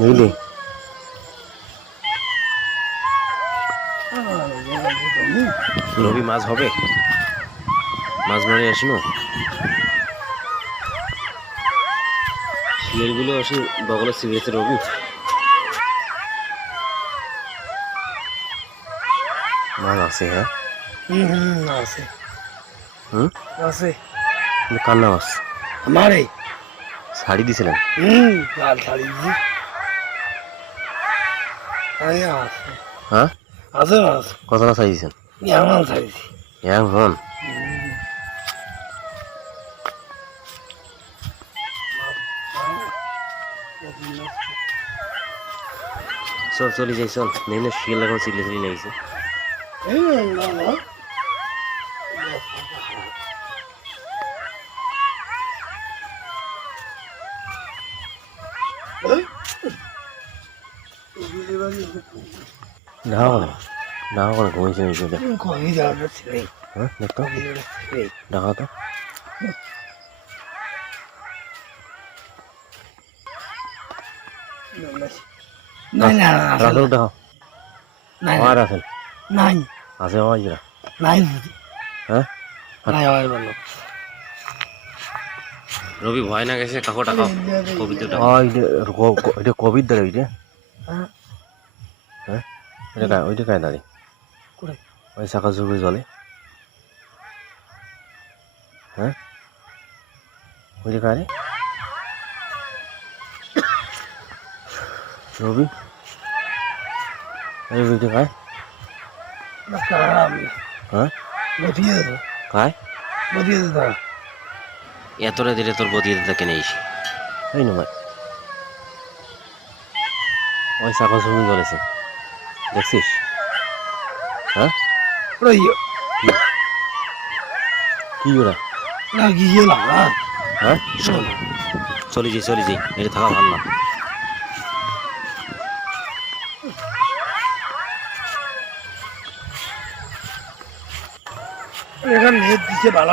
নিলি রবি মাছ হবে। মাছ মারি আসিনো। শিয়ালগুলো আসি বগলে সিবিএসে রবি মাছ আছে হ্যাঁ? হুম আছে। হুম? আছে। কান্না মাছ। আমারে শাড়ি দিছিলেন? হুম লাল শাড়ি দিছি। হ্যাঁ? আছে না? কত না শাড়ি চল চলে যাই চল। নেই শিয়াল এখন চিল্লি চিল্লি লাগিছে 나오네 나오고는 공인신이 있는데 응, 공인이 올랐으니 응? 내 거? 공인이 올랐으니 나가다? 응 나니 알아서 알아서 나니 알아서 나니 아세요 아니라 나이 부디 응? 나이 와이발로 রবি ভয় না গেছে কাকো টাকা কবিতা এটা কবির দাঁড়ে ওইটা হ্যাঁ। হ্যাঁ? এটা কায় ওইটা কায় দাঁড়ি ওই চাকা জুড়ে জলে। হ্যাঁ? ওইটা কায় রে রবি? এই ওইটা কায় হ্যাঁ? বধিয়ে এতটা দিলে তোর বদিয়ে দিতে কেনে এসে এই না ভাই। ওই চাকা জুড়ে জলেছে দেখছিস? হ্যাঁ? রইও কি? ওরা? না গিয়ে না। হ্যাঁ? চলে। যাই চলে যাই। এটা থাকা ভালো না। এখানে নেট দিছে ভালো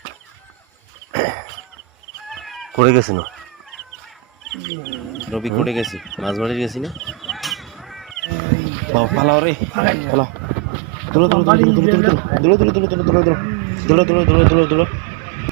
করে গেছি না রবি করে গেছি মাছ মারি গেছি না পালাও রে পালাও দুলো দুলো দুলো দুলো দুলো দুলো দুলো দুলো দুলো দুলো দুলো